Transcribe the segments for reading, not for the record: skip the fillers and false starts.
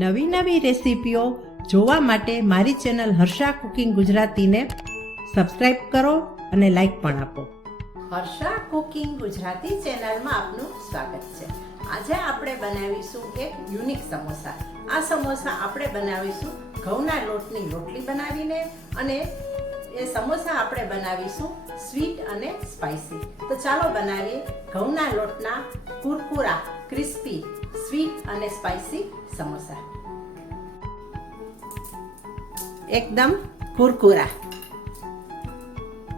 નવી નવી રેસીપીઓ જોવા માટે મારી ચેનલ હર્ષા કુકિંગ ગુજરાતીને સબસ્ક્રાઇબ કરો અને લાઈક પણ આપો. હર્ષા કુકિંગ ગુજરાતી ચેનલમાં આપનું સ્વાગત છે. આજે આપણે બનાવીશું એક યુનિક સમોસા. આ સમોસા આપણે બનાવીશું ઘઉંના લોટની રોટલી બનાવીને, અને એ સમોસા આપણે બનાવીશું સ્વીટ અને સ્પાઇસી. તો ચાલો બનાવીએ ઘઉંના લોટના કુરકુરા ક્રિસ્પી સ્વીટ અને સ્પાઇસી સમોસા. એકદમ કુરકુરા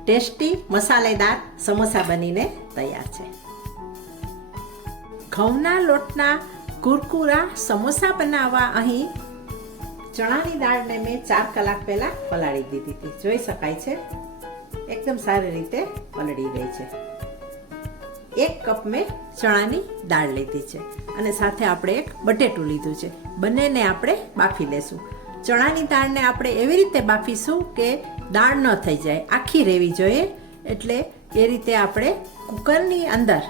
ટેસ્ટી મસાલેદાર સમોસા બનીને તૈયાર છે. ઘઉંના લોટના કુરકુરા સમોસા બનાવવા અહીં ચણાની દાળને મેં 4 કલાક પહેલા પલાળી દીધી હતી. જોઈ શકાય છે એકદમ સારી રીતે પલળી ગઈ છે. 1 કપ મેં ચણાની દાળ લીધી છે અને સાથે આપણે એક બટેટું લીધું છે. બંનેને આપણે બાફી લેશું. ચણાની દાળને આપણે એવી રીતે બાફીશું કે દાળ ન થઈ જાય, આખી રહેવી જોઈએ. એટલે એ રીતે આપણે કુકરની અંદર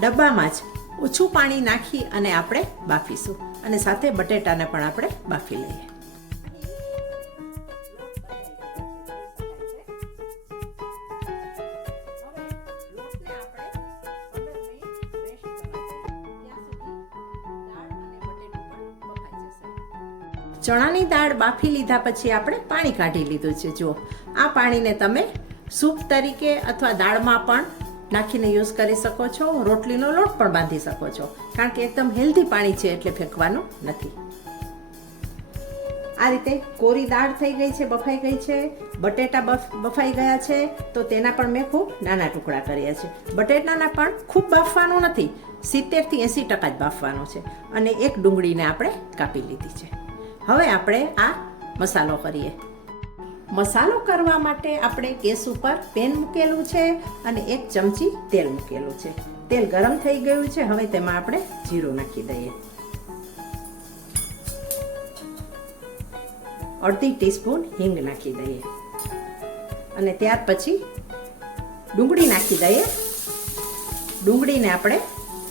ડબ્બામાં જ ઓછું પાણી નાખી અને આપણે બાફીશું, અને સાથે બટેટાને પણ આપણે બાફી લઈએ. ચણાની દાળ બાફી લીધા પછી આપણે પાણી કાઢી લીધું છે. જુઓ, આ પાણીને તમે સૂપ તરીકે અથવા દાળમાં પણ નાખીને યુઝ કરી શકો છો. રોટલીનો લોટ પણ બાંધી શકો છો, કારણ કે એકદમ હેલ્ધી પાણી છે એટલે ફેંકવાનું નથી. આ રીતે કોરી દાળ થઈ ગઈ છે, બફાઈ ગઈ છે. બટેટા બફાઈ ગયા છે, તો તેના પણ મેં ખૂબ નાના ટુકડા કર્યા છે. બટેટાના પણ ખૂબ બાફવાનું નથી, 70 થી 80% જ બાફવાનું છે. અને એક ડુંગળીને આપણે કાપી લીધી છે. હવે આપણે આ મસાલો કરીએ. મસાલો કરવા માટે આપણે ગેસ ઉપર પેન મૂકેલું છે અને 1 ચમચી તેલ મૂકેલું છે. તેલ ગરમ થઈ ગયું છે. હવે તેમાં આપણે જીરું નાખી દઈએ. 1/2 ટીસ્પૂન હિંગ નાખી દઈએ અને ત્યાર પછી ડુંગળી નાખી દઈએ. ડુંગળીને આપણે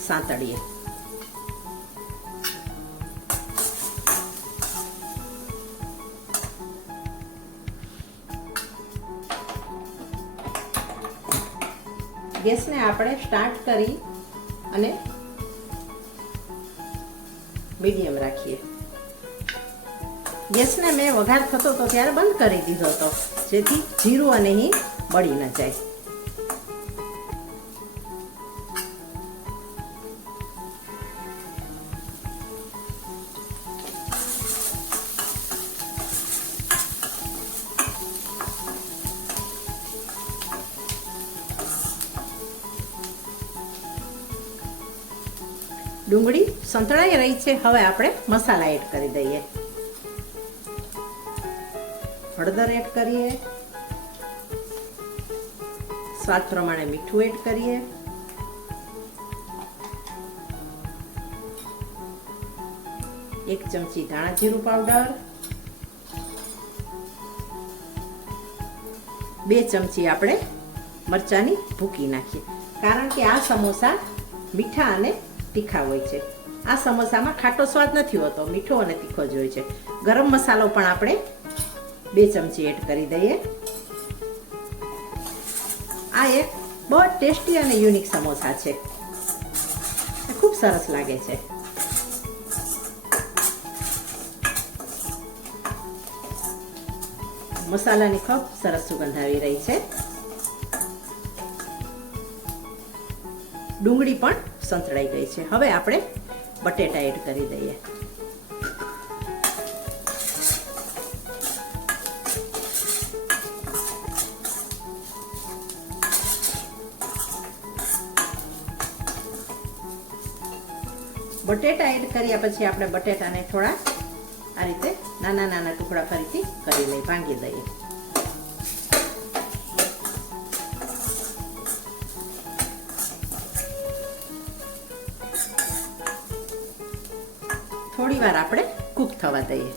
સાંતળીએ. ગેસને આપણે સ્ટાર્ટ કરી અને મીડિયમ રાખીએ. ગેસને મેં વઘાર થતો હતો ત્યારે બંધ કરી દીધો હતો, જેથી જીરું અને હિંગ બળી ન જાય. ડુંગળી સંતળાઈ રહી છે. હવે આપણે મસાલા એડ કરી દઈએ. હળદર એડ કરીએ, સ્વાદ પ્રમાણે મીઠું એડ કરીએ, એક ચમચી ધાણા જીરું પાવડર, 2 ચમચી આપણે મરચાંની ભૂકી નાખીએ, કારણ કે આ સમોસા મીઠા અને તીખા હોય છે. આ સમોસામાં ખાટો સ્વાદ નથી હોતો, મીઠો અને તીખો જ હોય છે. ગરમ મસાલો પણ આપણે 2 ચમચી એડ કરી દઈએ. આ એક બહુ ટેસ્ટી અને યુનિક સમોસા છે. ખૂબ સરસ લાગે છે. મસાલાની ખૂબ સરસ સુગંધ આવી રહી છે. ડુંગળી પણ સંતળાઈ ગઈ છે. હવે આપણે બટેટા એડ કરી દઈએ. બટેટા એડ કર્યા પછી આપણે બટેટાને થોડા આ રીતે નાના નાના ટુકડા ફરીથી કરી લઈએ, ભાંગી દઈએ. થોડી વાર આપણે કૂક થવા દઈએ.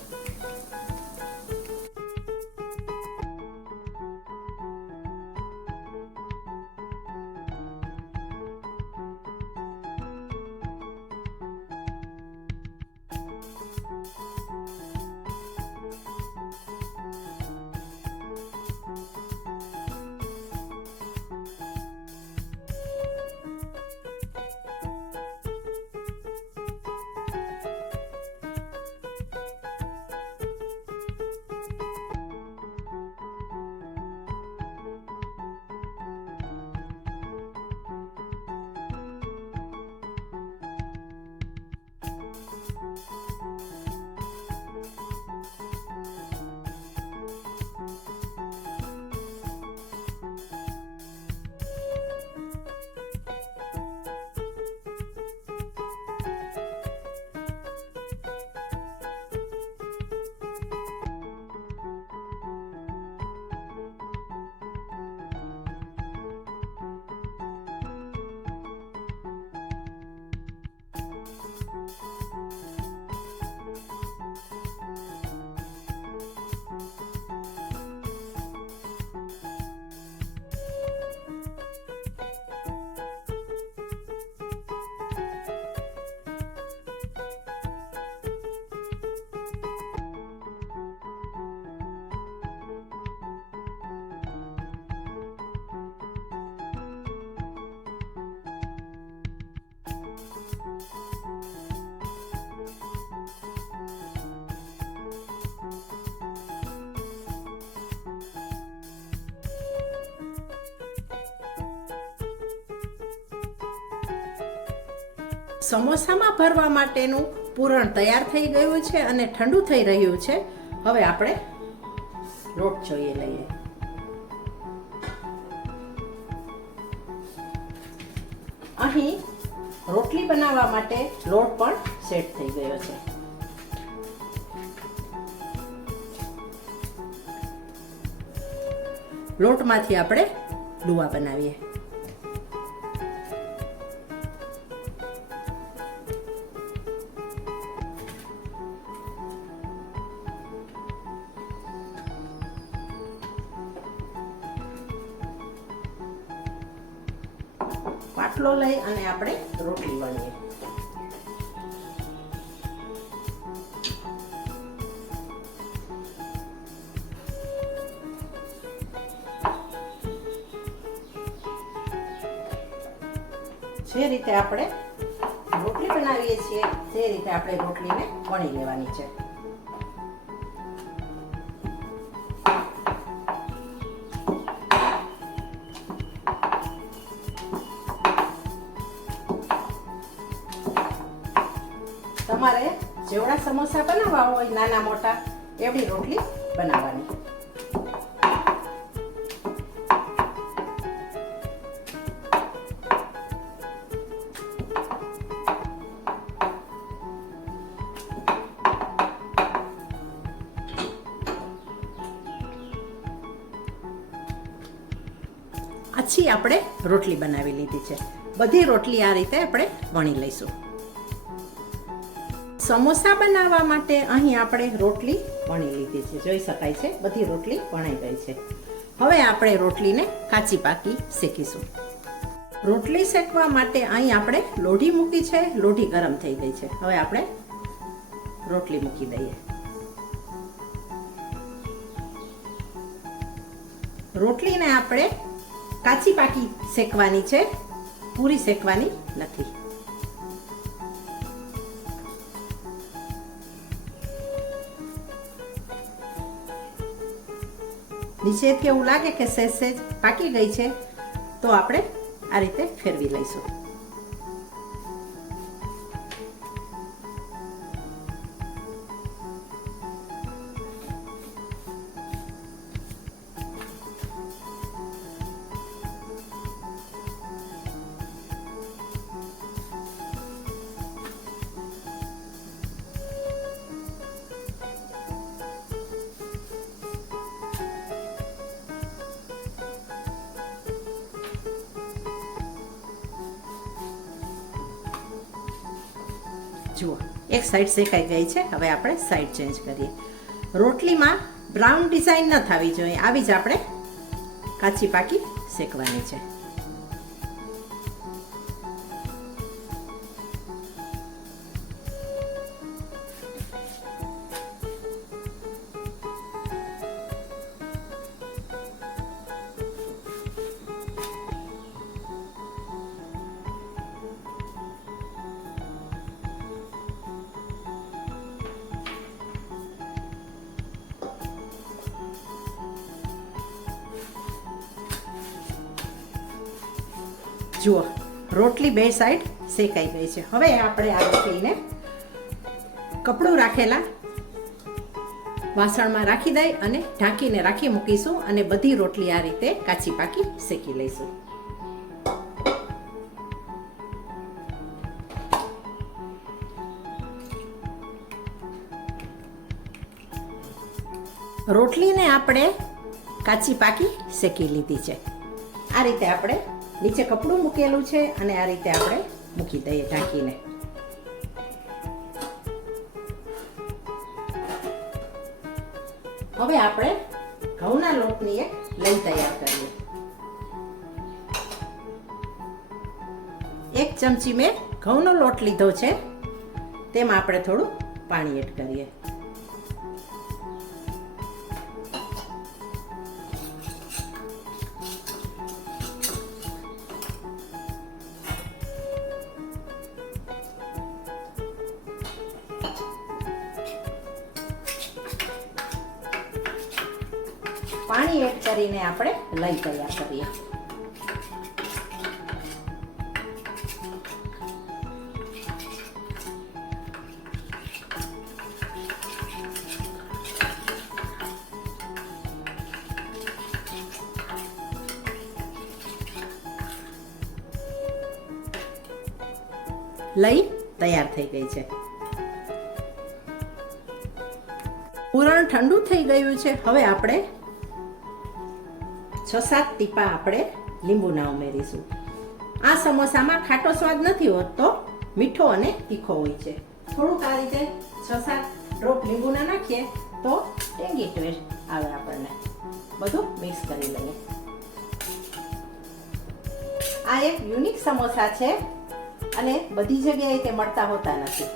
સમોસામાં ભરવા માટેનું પૂરણ તૈયાર થઈ ગયું છે અને ઠંડુ થઈ રહ્યું છે. હવે આપણે લોટ જોઈ લઈએ. અહીં રોટલી બનાવવા માટે લોટ પણ સેટ થઈ ગયો છે. લોટમાંથી આપણે લુવા બનાવીએ. પાટલો લઈ અને આપણે રોટલી વણીએ. જે રીતે આપણે રોટલી બનાવીએ છીએ તે રીતે આપણે રોટલીને વણી લેવાની છે. તમારે જેવડા સમોસા બનાવવા હોય નાના મોટા એવડી રોટલી બનાવવાની. આછી આપણે રોટલી બનાવી લીધી છે. બધી રોટલી આ રીતે આપણે વણી લઈશું. સમોસા બનાવવા માટે અહીં આપણે રોટલી વણી લીધી છે. જોઈ શકાય છે બધી રોટલી વણાઈ ગઈ છે. હવે આપણે રોટલીને કાચી પાકી શેકીશું. રોટલી શેકવા માટે અહીં આપણે લોઢી મૂકી છે. લોઢી ગરમ થઈ ગઈ છે. હવે આપણે રોટલી મૂકી દઈએ. રોટલીને આપણે કાચી પાકી શેકવાની છે, પૂરી શેકવાની નથી. નીચેથી એવું લાગે કે સહેજ પાકી ગઈ છે તો આપણે આ રીતે ફેરવી લઈશું. જુઓ એક સાઈડ શેકાઈ ગઈ છે. હવે આપણે સાઈડ ચેન્જ કરીએ. રોટલીમાં બ્રાઉન ડિઝાઇન ન થવી જોઈએ, આવી જ આપણે કાચી પાકી શેકવાની છે. જુઓ રોટલી બે સાઈડ શેકાઈ ગઈ છે. હવે આપણે આ રોટલીને કપડું રાખેલા વાસણમાં રાખી દઈ અને ઢાંકીને રાખી મૂકીશું અને બધી રોટલી આ રીતે કાચી પાકી શેકી લઈશું. રોટલીને આપણે કાચી પાકી શેકી લીધી છે. આ રીતે આપણે નીચે કપડું મૂકેલું છે અને આ રીતે આપણે મૂકી દઈએ ઢાંકીને. હવે આપણે ઘઉંના લોટની એક લઈ તૈયાર કરીએ. 1 ચમચી મેં ઘઉંનો લોટ લીધો છે. તેમાં આપણે થોડું પાણી એડ કરીએ. પાણી એડ કરીને આપણે લઈ તૈયાર કરીએ. લઈ તૈયાર થઈ ગઈ છે. પૂરણ ઠંડુ થઈ ગયું છે. હવે આપણે 6-7 ટીપા આપણે લીંબુના ઉમેરીશું. આ સમોસામાં ખાટો સ્વાદ નથી હોતો, મીઠો અને તીખો હોય છે. થોડુંક આ રીતે 6-7 ડ્રોપ લીંબુના નાખીએ તો ટેંગી ટેસ્ટ આવે. આપણને બધું મિક્સ કરી લઈએ. આ એક યુનિક સમોસા છે અને બધી જગ્યાએ તે મળતા હોતા નથી.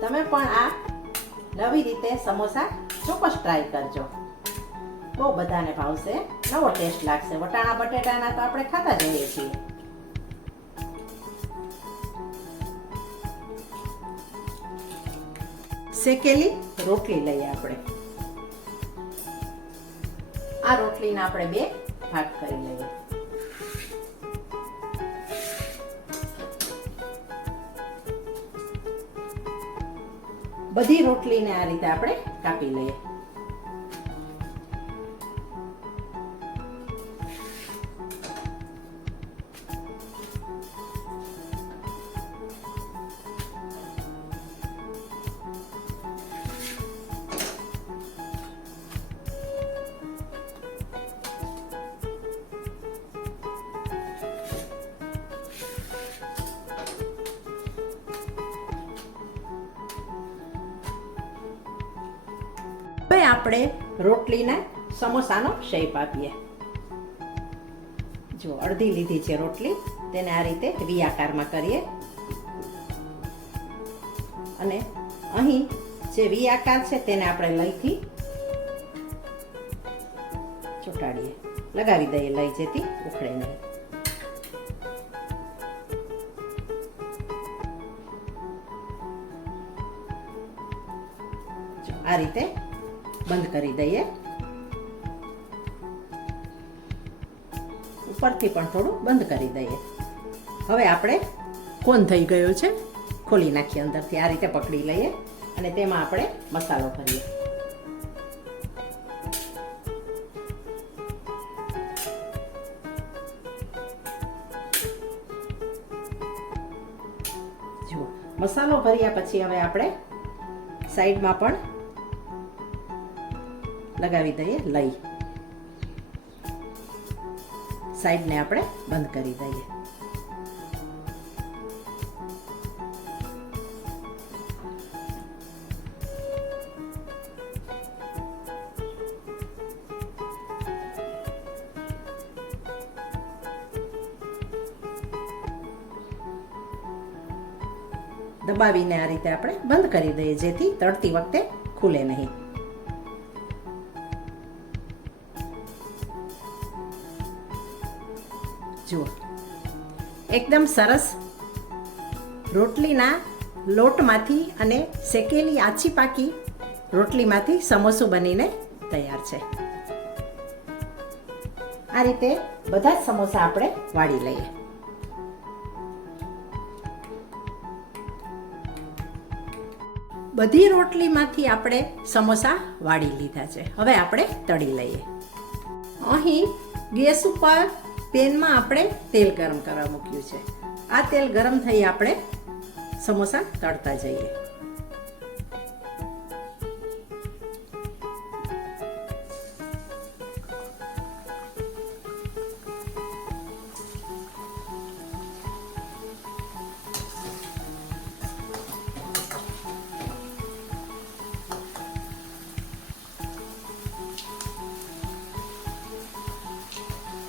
તમે પણ આ નવી રીતે સમોસા ચોક્કસ ટ્રાય કરજો. બહુ બધાને ભાવશે, નવો ટેસ્ટ લાગશે. વટાણા બટેટાના તો આપણે ખાતા જ હોઈએ છીએ. શેકેલી રોટલી લઈએ આપણે. આ રોટલીના આપણે 2 ભાગ કરી લઈએ. બધી રોટલીને આ રીતે આપણે કાપી લઈએ. હવે આપણે રોટલીના સમોસાનો શેપ આપીએ. જો અડધી લીધી છે રોટલી, તેને આ રીતે વી આકારમાં કરીએ અને અહીં જે વી આકાર છે તેને આપણે લઈથી ચોંટાડીએ, લગાવી દઈએ લઈ, જેથી ઉખડે નહીં. આ રીતે બંધ કરી દઈએ. ઉપરથી પણ થોડું બંધ કરી દઈએ. હવે આપણે કોન થઈ ગયો છે, ખોલી નાખીએ અંદરથી. આ રીતે પકડી લઈએ અને તેમાં આપણે મસાલો ભરીએ. જુઓ, મસાલો ભર્યા પછી હવે આપણે સાઈડમાં પણ લગાવી દઈએ લઈ. સાઈડને આપણે બંધ કરી દઈએ. દબાવીને આ રીતે આપણે બંધ કરી દઈએ, જેથી તળતી વખતે ખુલે નહીં. જુઓ, એકદમ સરસ રોટલીના લોટમાંથી અને શેકેલી આછી પાકી રોટલીમાંથી સમોસું બનીને તૈયાર છે. આ રીતે બધા જ સમોસા આપણે વાળી લઈએ. બધી રોટલીમાંથી આપણે સમોસા વાળી લીધા છે. હવે આપણે તળી લઈએ. અહીં ગેસ ઉપર પેનમાં આપણે તેલ ગરમ કરવા મૂક્યું છે. આ તેલ ગરમ થઈ આપણે સમોસા તળતા જઈએ.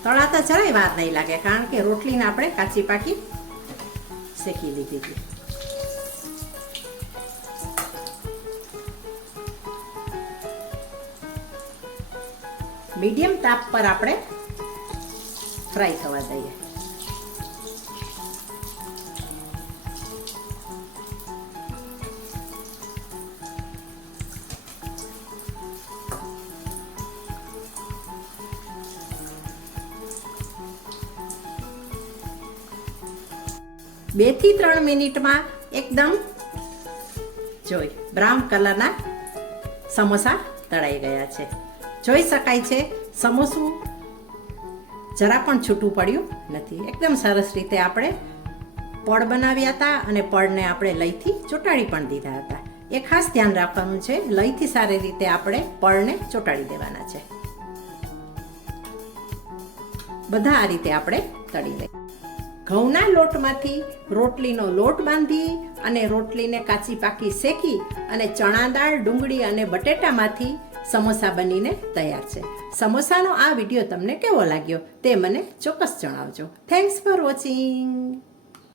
તળાતા જરાય વાર નહીં લાગે, કારણ કે રોટલીને આપણે કાચી પાકી શેકી લીધી હતી. મીડિયમ તાપ પર આપણે ફ્રાય થવા દઈએ. બે થી 3 મિનિટમાં એકદમ જોઈ બ્રાઉન કલરના સમોસા તળાઈ ગયા છે. જોઈ શકાય છે સમોસું જરા પણ છૂટું પડ્યું નથી. એકદમ સરસ રીતે આપણે પડ બનાવ્યા હતા અને પડને આપણે લઈથી ચોંટાડી પણ દીધા હતા. એ ખાસ ધ્યાન રાખવાનું છે, લઈથી સારી રીતે આપણે પડને ચોંટાડી દેવાના છે. બધા આ રીતે આપણે તળી લઈએ. ઘઉંના લોટમાંથી રોટલીનો લોટ બાંધી અને રોટલીને કાચી પાકી શેકી અને ચણા દાળ, ડુંગળી અને બટેટામાંથી સમોસા બનીને તૈયાર છે. સમોસાનો આ વિડીયો તમને કેવો લાગ્યો તે મને ચોક્કસ જણાવજો. Thanks for watching.